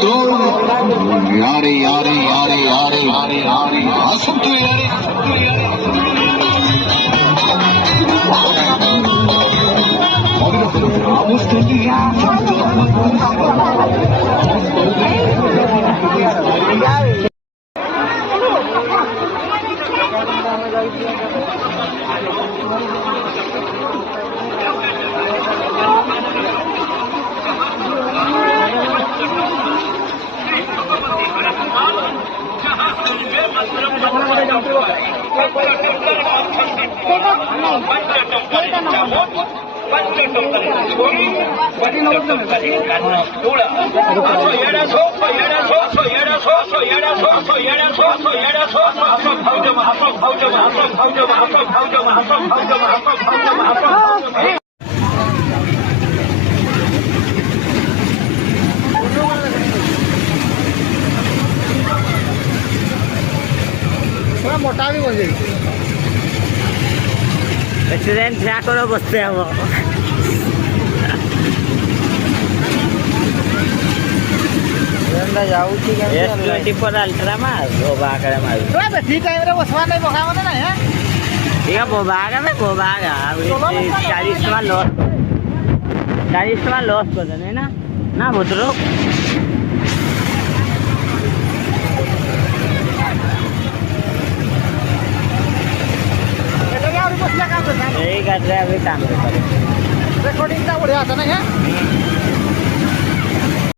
दोस्तों यारे यारे यारे यारे यारे यारे आसम तो यारे મોટા આવી બોલ एक्सीडेंट क्या करो बसते हम જાવું છે S24 અલ્ટ્રા માં બોબા કરે મારું ઠીક ટાઈમ રે વસવા નહીં બગાવવાનો ને હે ठीक है बोबा का मैं बोबा का 40 में लॉस 40 में लॉस कर देने ना बोतलो એટલે આવડી પછી કામ કરતા यही कर रहे अभी काम करता રેકોર્ડિંગ તા બઢિયા હતા ને હે